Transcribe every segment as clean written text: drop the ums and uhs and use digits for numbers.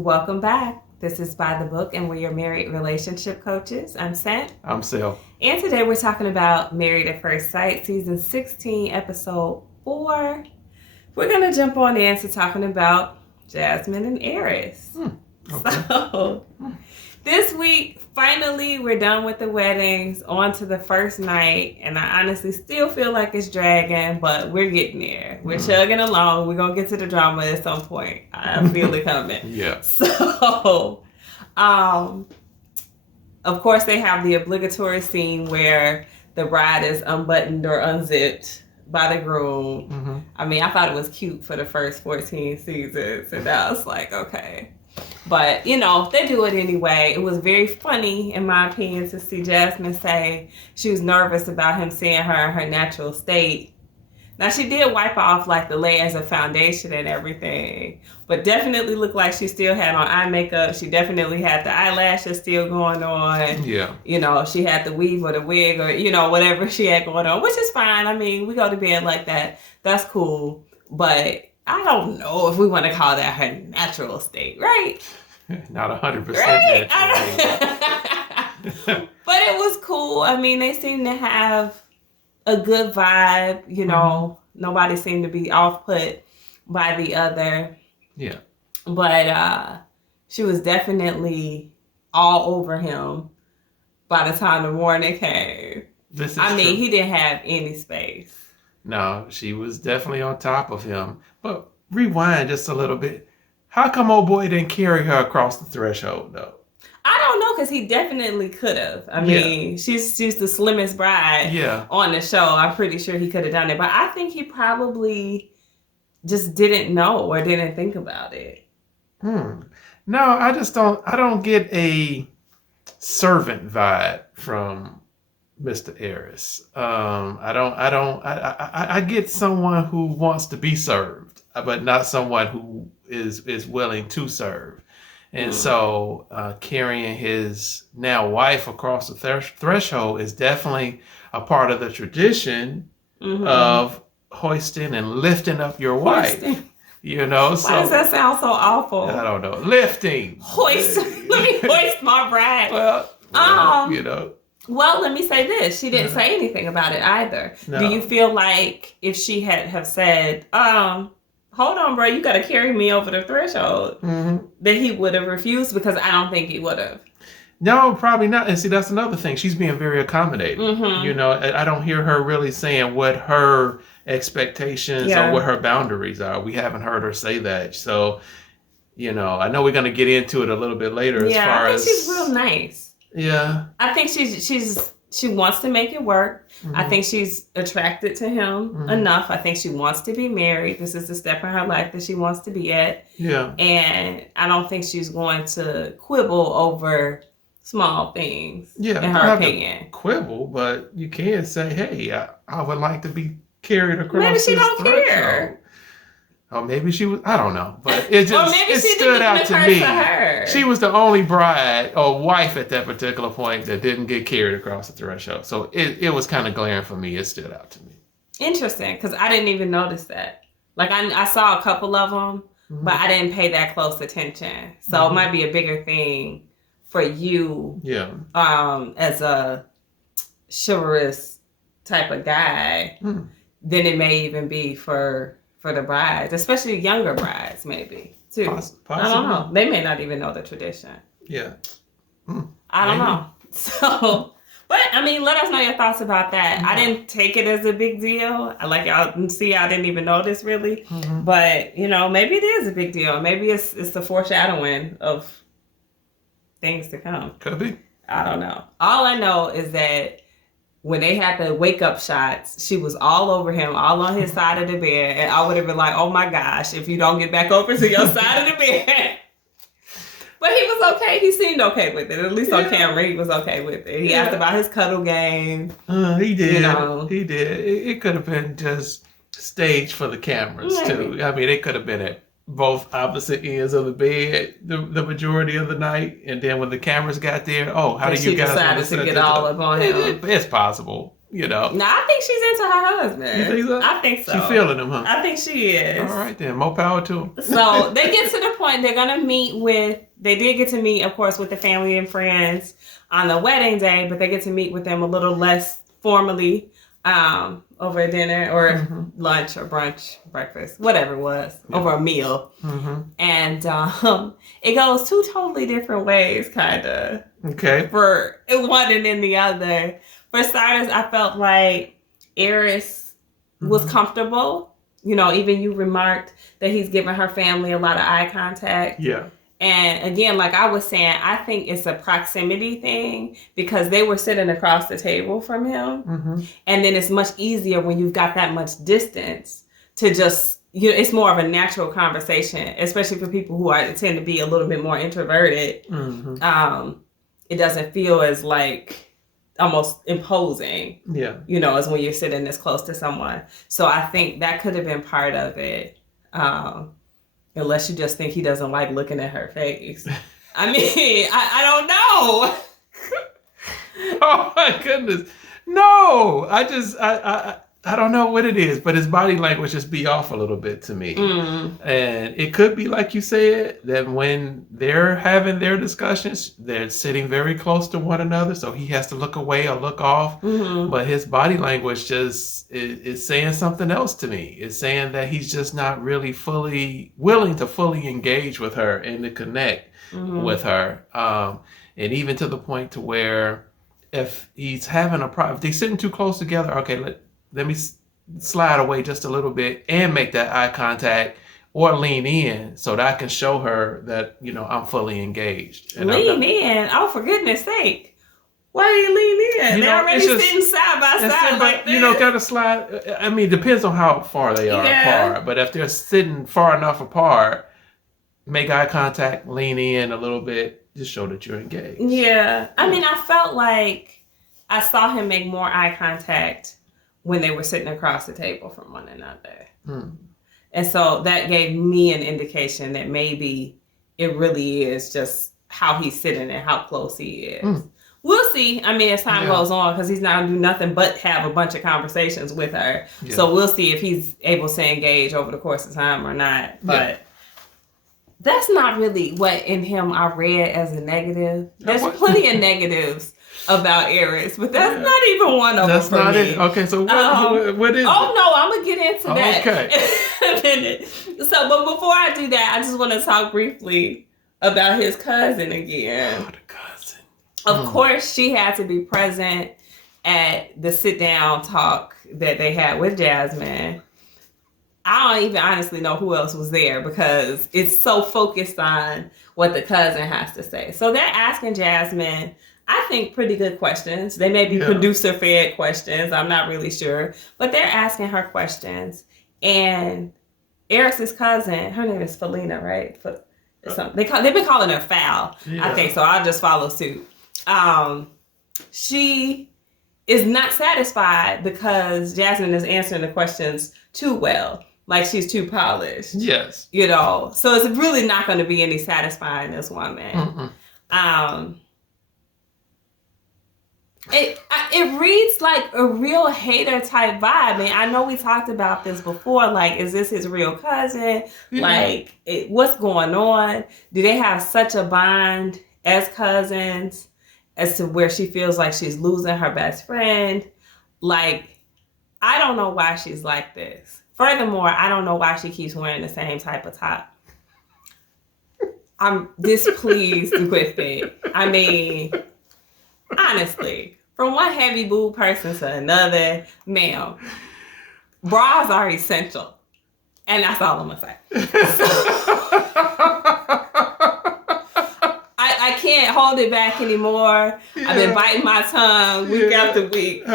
Welcome back. This is By the Book, and we're your married relationship coaches. I'm Sent. I'm Sil. And today we're talking about Married at First Sight, Season 16, Episode 4. We're going to jump on into talking about Jasmine and Airris. Okay. So, this week, finally, we're done with the weddings, on to the first night, and I honestly still feel like it's dragging, but we're getting there. We're chugging along. We're going to get to the drama at some point. I feel it coming. Yeah. So, of course, they have the obligatory scene where the bride is unbuttoned or unzipped by the groom. Mm-hmm. I mean, I thought it was cute for the first 14 seasons, and I was like, okay. But, you know, they do it anyway. It was very funny, in my opinion, to see Jasmine say she was nervous about him seeing her in her natural state. Now, she did wipe off, like, the layers of foundation and everything, but definitely looked like she still had on eye makeup. She definitely had the eyelashes still going on. Yeah. You know, she had the weave or the wig or, you know, whatever she had going on, which is fine. I mean, we go to bed like that. That's cool. But I don't know if we want to call that her natural state, right? Not 100% Right? natural. But it was cool. I mean, they seem to have a good vibe, you know. Nobody seemed to be off-put by the other. Yeah. But she was definitely all over him by the time the morning came. True. He didn't have any space. No, she was definitely on top of him. But rewind just a little bit. How come old boy didn't carry her across the threshold, though? I don't know, because he definitely could have. I mean, she's the slimmest bride on the show. I'm pretty sure he could have done it. But I think he probably just didn't know or didn't think about it. No, I don't get a servant vibe from Mr. Airris. I get someone who wants to be served, but not someone who is willing to serve. And so carrying his now wife across the threshold is definitely a part of the tradition of hoisting and lifting up your wife. You know, so why does that sound so awful? I don't know. Lifting. Hoist. Let me hoist my bride. Well, you know. Well, let me say this. She didn't say anything about it either. No. Do you feel like if she have said, hold on, bro, you got to carry me over the threshold, that he would have refused? Because I don't think he would have. No, probably not. And see, that's another thing. She's being very accommodating. You know, I don't hear her really saying what her expectations or what her boundaries are. We haven't heard her say that. So, you know, I know we're going to get into it a little bit later as far as... she's real nice. Yeah. I think she wants to make it work. I think she's attracted to him enough. I think she wants to be married. This is the step in her life that she wants to be at. Yeah. And I don't think she's going to quibble over small things. Yeah. In her opinion. Quibble, but you can say, hey, I would like to be carried across. Maybe she don't threshold. Care. Or maybe she was, I don't know. But it just it stood out to me. Her. She was the only bride or wife at that particular point that didn't get carried across the threshold. So it was kind of glaring for me. It stood out to me. Interesting, because I didn't even notice that. Like, I saw a couple of them, but I didn't pay that close attention. So it might be a bigger thing for you as a chivalrous type of guy than it may even be for the brides, especially younger brides, maybe, too. Possibly. I don't know. They may not even know the tradition. Yeah. I don't know. So, but, I mean, let us know your thoughts about that. I didn't take it as a big deal. Like, y'all see, I didn't even notice, really. But, you know, maybe it is a big deal. Maybe it's the foreshadowing of things to come. Could be. I don't know. All I know is that when they had the wake up shots, she was all over him, all on his side of the bed. And I would have been like, oh my gosh, if you don't get back over to your side of the bed. But he was okay. He seemed okay with it. At least on camera, he was okay with it. He asked about his cuddle game. He did. You know. He did. It could have been just staged for the cameras, too. I mean, it could have been at both opposite ends of the bed the majority of the night. And then when the cameras got there, how do you guys decided to get all up on him? It's possible. you know. No, I think she's into her husband. You think so? I think so. She feeling him, huh? I think she is. All right then, more power to him. So they get to the point they're gonna meet with. They did get to meet, of course, with the family and friends on the wedding day, but they get to meet with them a little less formally over dinner or lunch or brunch, breakfast, whatever it was, over a meal. And it goes two totally different ways, kind of. Okay. For one and then the other. For starters, I felt like Airris was comfortable. You know, even you remarked that he's giving her family a lot of eye contact. Yeah. And again, like I was saying, I think it's a proximity thing because they were sitting across the table from him. And then it's much easier when you've got that much distance to just, you know, it's more of a natural conversation, especially for people who tend to be a little bit more introverted. It doesn't feel as like almost imposing, you know, as when you're sitting this close to someone. So I think that could have been part of it. Unless you just think he doesn't like looking at her face. I mean, I don't know. Oh my goodness. No, I don't know what it is, but his body language just be off a little bit to me. And it could be like you said, that when they're having their discussions, they're sitting very close to one another, so he has to look away or look off. But his body language just is saying something else to me. It's saying that he's just not really fully willing to fully engage with her and to connect with her. And even to the point to where if he's having a problem, if they're sitting too close together, okay, let me slide away just a little bit and make that eye contact or lean in so that I can show her that, you know, I'm fully engaged. And lean in? Oh, for goodness sake. Why do you lean in? They're already sitting side by side like this. You know, kind of slide. I mean, it depends on how far they are apart. But if they're sitting far enough apart, make eye contact, lean in a little bit, just show that you're engaged. Yeah. I mean, I felt like I saw him make more eye contact when they were sitting across the table from one another. And so that gave me an indication that maybe it really is just how he's sitting and how close he is. We'll see. I mean, as time goes on, because he's not going to do nothing but have a bunch of conversations with her. So we'll see if he's able to engage over the course of time or not. But that's not really what in him I read as a negative. There's plenty of negatives about Airris, but that's not even one of them. That's not it. Okay, so what is it? Oh no, I'm gonna get into that in a minute. So, but before I do that, I just want to talk briefly about his cousin again. Oh, the cousin. Of course, she had to be present at the sit-down talk that they had with Jasmine. I don't even honestly know who else was there because it's so focused on what the cousin has to say. So they're asking Jasmine, I think, pretty good questions. They may be producer-fed questions. I'm not really sure. But they're asking her questions. And Airris's cousin, her name is Felina, right? They've been calling her Fal, I think. So I'll just follow suit. She is not satisfied because Jasmine is answering the questions too well. Like she's too polished. Yes. You know, so it's really not going to be any satisfying this woman. It reads like a real hater type vibe. And I know we talked about this before. Like, is this his real cousin? Like, what's going on? Do they have such a bond as cousins as to where she feels like she's losing her best friend? Like, I don't know why she's like this. Furthermore, I don't know why she keeps wearing the same type of top. I'm displeased with it. I mean, honestly, from one heavy boob person to another, ma'am, bras are essential. And that's all I'm going to say. I can't hold it back anymore. I've been biting my tongue week after week.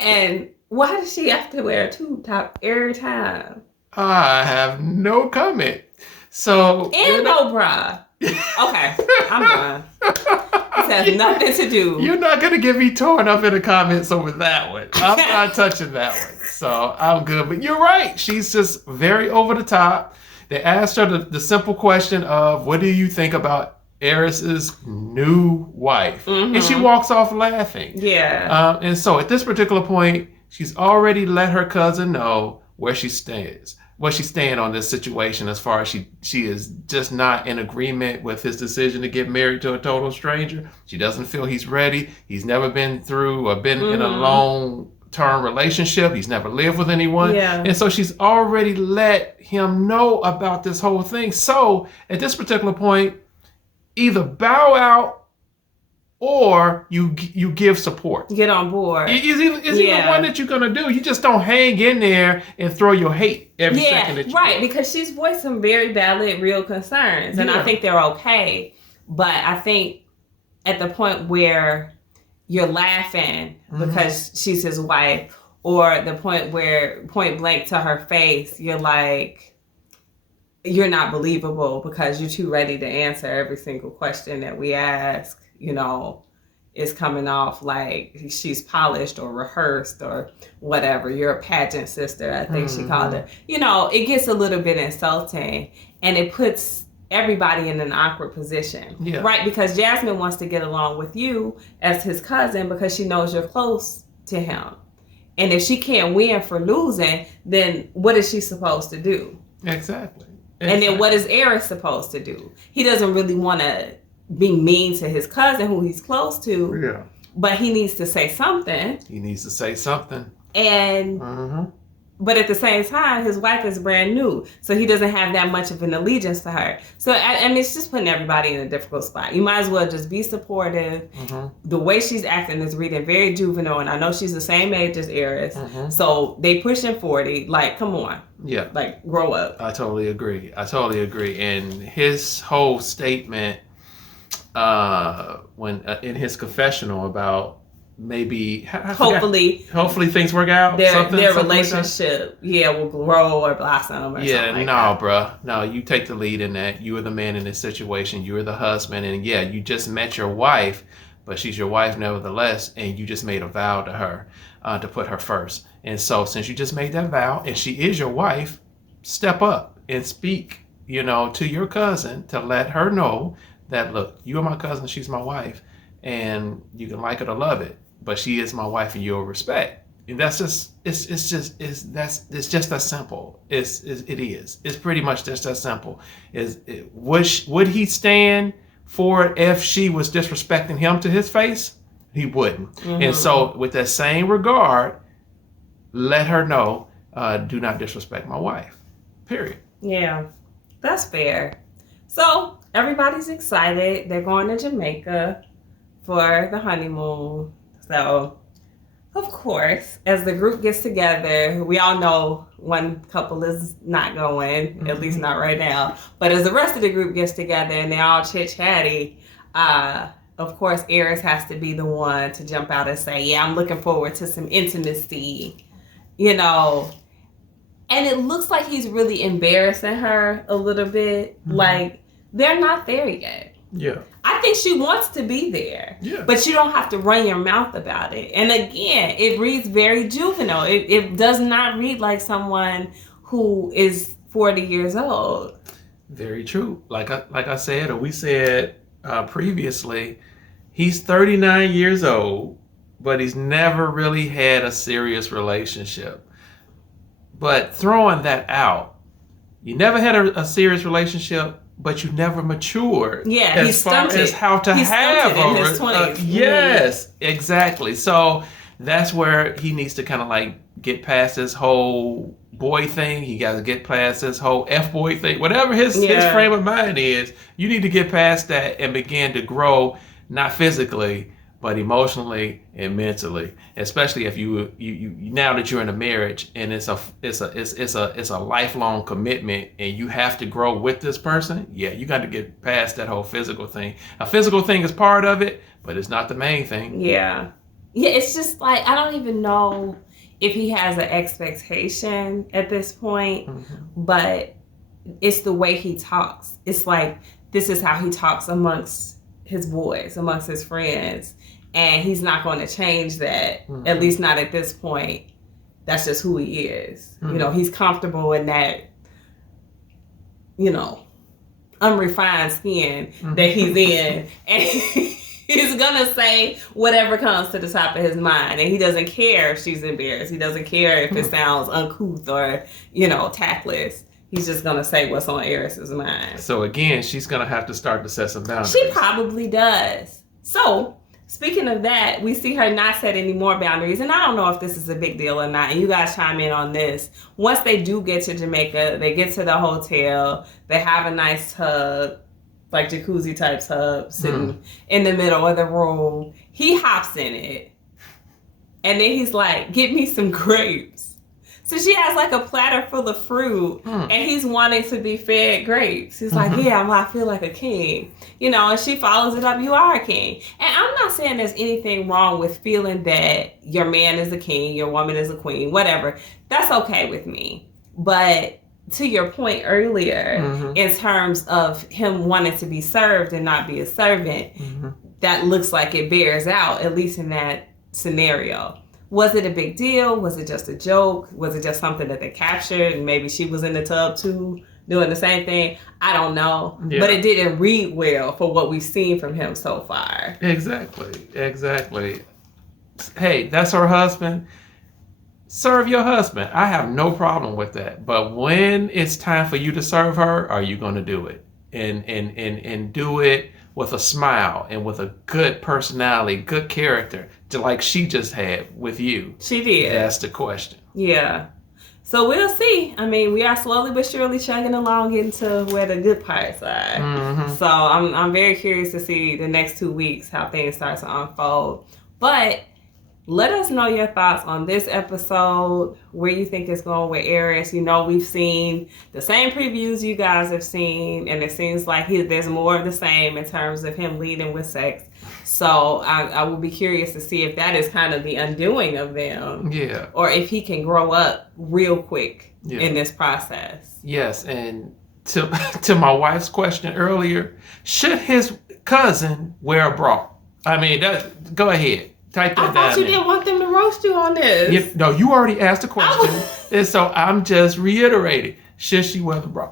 And why does she have to wear a tube top every time? I have no comment. So no bra. Okay, I'm done. This has nothing to do. You're not going to get me torn up in the comments over that one. I'm not touching that one. So I'm good. But you're right. She's just very over the top. They asked her the simple question of, what do you think about Airris's new wife. Mm-hmm. And she walks off laughing. Yeah. And so at this particular point, she's already let her cousin know where she stands. What she's staying on this situation as far as she is just not in agreement with his decision to get married to a total stranger. She doesn't feel he's ready. He's never been through or been in a long-term relationship. He's never lived with anyone. Yeah. And so she's already let him know about this whole thing. So at this particular point, either bow out or you give support. Get on board. It's either one that you're going to do. You just don't hang in there and throw your hate every second that you right, do. because she's voiced some very valid, real concerns. And I think they're okay. But I think at the point where you're laughing because she's his wife, or the point where point blank to her face, you're like, you're not believable because you're too ready to answer every single question that we ask. Is coming off like she's polished or rehearsed or whatever. You're a pageant sister, I think she called her. It gets a little bit insulting, and it puts everybody in an awkward position, right? Because Jasmine wants to get along with you as his cousin because she knows you're close to him. And if she can't win for losing, then what is she supposed to do? Exactly. And then what is Airris supposed to do? He doesn't really want to be mean to his cousin who he's close to, but he needs to say something. And but at the same time, his wife is brand new, so he doesn't have that much of an allegiance to her. So I mean, it's just putting everybody in a difficult spot. You might as well just be supportive. The way she's acting is reading very juvenile, and I know she's the same age as Airris, so they pushing 40. Like, come on. Yeah. Like, grow up. I totally agree. And his whole statement when in his confessional about maybe hopefully things work out, their relationship will grow or blossom or something like bruh, no, you take the lead in that. You are the man in this situation. You are the husband, and you just met your wife, but she's your wife nevertheless, and you just made a vow to her to put her first. And so since you just made that vow and she is your wife, step up and speak to your cousin to let her know that, look, you are my cousin, she's my wife, and you can like it or love it, but she is my wife and you'll respect. And that's just, it's just as simple. It is. It's pretty much just as simple. Would he stand for it if she was disrespecting him to his face? He wouldn't. And so with that same regard, let her know, do not disrespect my wife. Period. Yeah, that's fair. So everybody's excited. They're going to Jamaica for the honeymoon. So, of course, as the group gets together, we all know one couple is not going, at least not right now. But as the rest of the group gets together and they're all chit-chatty, of course, Airris has to be the one to jump out and say, yeah, I'm looking forward to some intimacy, And it looks like he's really embarrassing her a little bit. Like, they're not there yet. Yeah. I think she wants to be there. Yeah. But you don't have to run your mouth about it. And again, it reads very juvenile. It does not read like someone who is 40 years old. Very true. Like I said, or we said previously, he's 39 years old, but he's never really had a serious relationship. But throwing that out, you never had a serious relationship, but you never matured. Yeah, as far as how to have in his 20s. Yes, exactly. So that's where he needs to kind of like get past this whole boy thing. He got to get past this whole F-boy thing. Whatever his frame of mind is, you need to get past that and begin to grow, not physically, but emotionally and mentally, especially if you now that you're in a marriage and it's a lifelong commitment and you have to grow with this person. Yeah, you got to get past that whole physical thing. A physical thing is part of it, but it's not the main thing. Yeah, it's just like, I don't even know if he has an expectation at this point, but it's the way he talks. It's like, this is how he talks amongst his boys, amongst his friends. And he's not going to change that, at least not at this point. That's just who he is. He's comfortable in that, unrefined skin that he's in, and he's gonna say whatever comes to the top of his mind, and he doesn't care if she's embarrassed. He doesn't care if it sounds uncouth or, tactless. He's just gonna say what's on Airris's mind. So again, she's gonna have to start to set some boundaries. She probably does. So speaking of that, we see her not set any more boundaries, and I don't know if this is a big deal or not, and you guys chime in on this. Once they do get to Jamaica, they get to the hotel, they have a nice tub, like jacuzzi type tub, sitting in the middle of the room. He hops in it, and then he's like, get me some grapes. So she has like a platter full of fruit, and he's wanting to be fed grapes. He's like, yeah, I feel like a king. And she follows it up, you are a king. And I'm not saying there's anything wrong with feeling that your man is a king, your woman is a queen, whatever. That's okay with me. But to your point earlier, in terms of him wanting to be served and not be a servant, that looks like it bears out, at least in that scenario. Was it a big deal? Was it just a joke? Was it just something that they captured and maybe she was in the tub too doing the same thing? I don't know. Yeah. But it didn't read well for what we've seen from him so far. Exactly. Hey, that's her husband. Serve your husband. I have no problem with that. But when it's time for you to serve her, are you going to do it? And do it with a smile and with a good personality, good character, like she just had with you. She did. That's the question. Yeah. So we'll see. I mean, we are slowly but surely chugging along into where the good parts are. So I'm very curious to see the next 2 weeks how things start to unfold. But let us know your thoughts on this episode, where you think it's going with Airris. We've seen the same previews you guys have seen, and it seems like there's more of the same in terms of him leading with sex. So I will be curious to see if that is kind of the undoing of them. Yeah. Or if he can grow up real quick in this process. Yes, and to my wife's question earlier, should his cousin wear a bra? I mean, go ahead. Type that down. I thought you didn't want them to roast you on this. No, you already asked the question. And so I'm just reiterating. Should she wear the bra?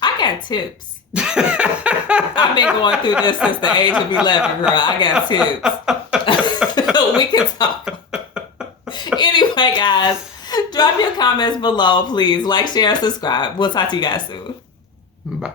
I got tips. I've been going through this since the age of 11, girl. I got tips. We can talk. Anyway, guys, drop your comments below, please. Like, share, and subscribe. We'll talk to you guys soon. Bye.